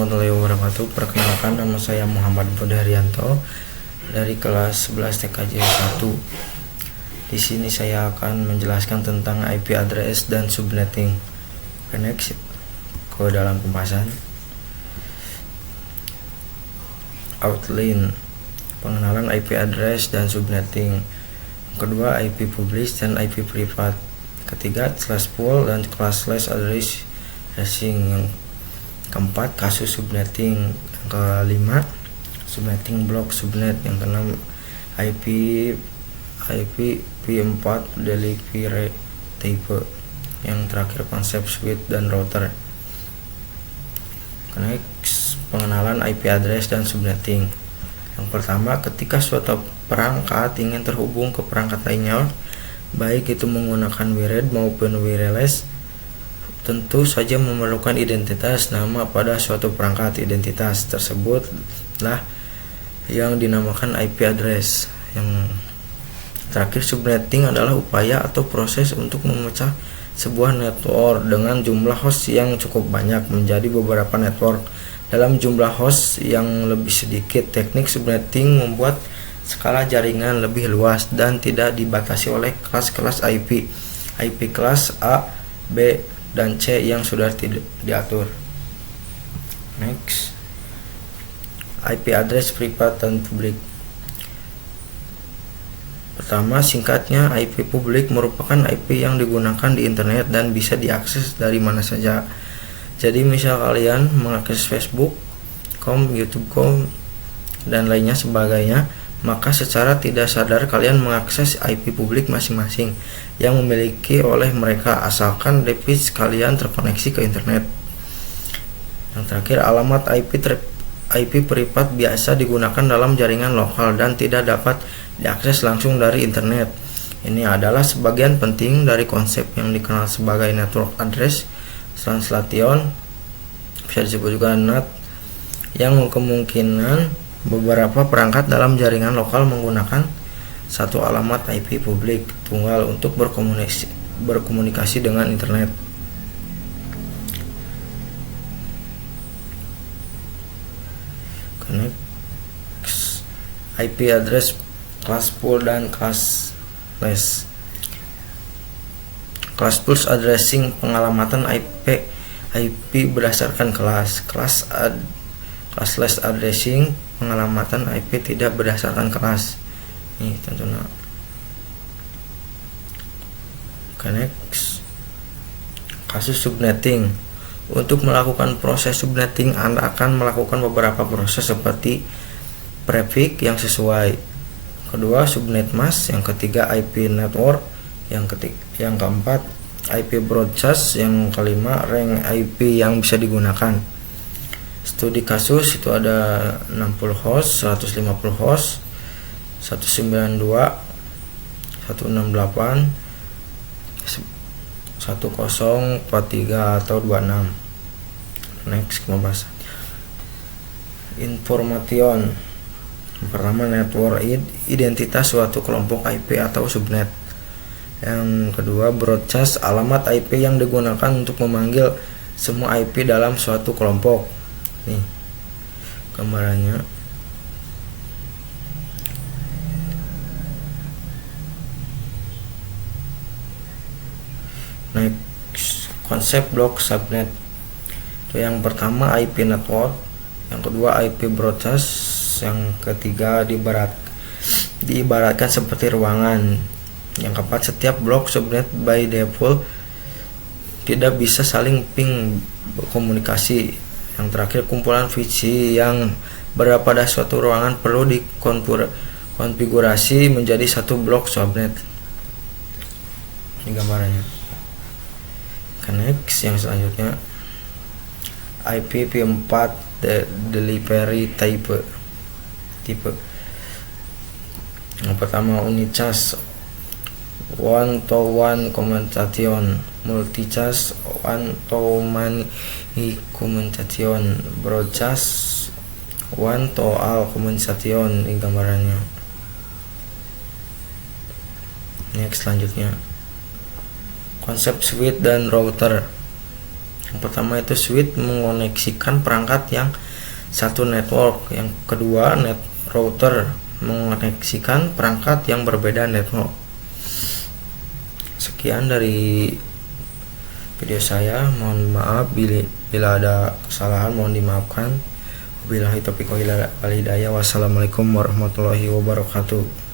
warahmatullahi wabarakatuh. Perkenalkan, nama saya Muhammad Budi Haryanto dari kelas 11 TKJ 1. Di sini saya akan menjelaskan tentang IP address dan subnetting. Next, ke dalam pembahasan. Outline, pengenalan IP address dan subnetting. Kedua, IP publish dan IP privat. Ketiga, slash pool dan slash address hashing. Yang keempat, kasus subnetting. Yang kelima, subnetting block subnet. Yang keenam, IP P4 delivery type. Yang terakhir, konsep switch dan router. Next, pengenalan IP address dan subnetting. Yang pertama, ketika suatu perangkat ingin terhubung ke perangkat lainnya, baik itu menggunakan wired maupun wireless, tentu saja memerlukan identitas nama pada suatu perangkat. Identitas tersebutlah yang dinamakan IP address. Yang terakhir, subnetting adalah upaya atau proses untuk memecah sebuah network dengan jumlah host yang cukup banyak menjadi beberapa network dalam jumlah host yang lebih sedikit. Teknik subnetting membuat skala jaringan lebih luas dan tidak dibatasi oleh kelas-kelas IP kelas A, B, dan C yang sudah diatur. Next, IP address privat dan publik. Pertama, singkatnya, IP publik merupakan IP yang digunakan di internet dan bisa diakses dari mana saja. Jadi misal kalian mengakses Facebook, YouTube, dan lainnya sebagainya, maka secara tidak sadar kalian mengakses IP publik masing-masing yang memiliki oleh mereka, asalkan device kalian terkoneksi ke internet. Yang terakhir, alamat IP privat biasa digunakan dalam jaringan lokal dan tidak dapat diakses langsung dari internet. Ini adalah sebagian penting dari konsep yang dikenal sebagai network address translation, bisa disebut juga NAT, yang kemungkinan beberapa perangkat dalam jaringan lokal menggunakan satu alamat IP publik tunggal untuk berkomunikasi dengan internet. Next, IP address class pool dan classless. Class pool addressing, pengalamatan IP berdasarkan kelas. Classless addressing, pengalamatan IP tidak berdasarkan kelas. Ini tentunya. Next, kasus subnetting. Untuk melakukan proses subnetting, Anda akan melakukan beberapa proses seperti prefix yang sesuai. Kedua, subnet mask. Yang ketiga, IP network. Yang keempat, IP broadcast. Yang kelima, range IP yang bisa digunakan. Studi kasus itu ada 60 host, 150 host, 192, 168, 1043 atau 26. Next, pembahasan. Information. Pertama, network, identitas suatu kelompok IP atau subnet. Yang kedua, broadcast, alamat IP yang digunakan untuk memanggil semua IP dalam suatu kelompok. Nih gambarannya. Next, konsep blok subnet. Itu yang pertama, IP network. Yang kedua, IP broadcast. Yang ketiga, diibaratkan seperti ruangan. Yang keempat, setiap blok subnet by default tidak bisa saling ping berkomunikasi. Yang terakhir, kumpulan VC yang berada pada suatu ruangan perlu dikonfigurasi menjadi satu blok subnet. Ini gambarannya. Next, yang selanjutnya, IP P4 delivery type. Yang pertama, unicast, one to one communication. Multicast, one to many communication. Broadcast, one to all communication. Ini gambarannya. Next, selanjutnya, konsep switch dan router. Yang pertama itu switch mengoneksikan perangkat yang satu network. Yang kedua router mengoneksikan perangkat yang berbeda network. Sekian dari video saya, mohon maaf bila ada kesalahan, mohon dimaafkan. Wabillahi taufiq wal hidayah. Wassalamualaikum warahmatullahi wabarakatuh.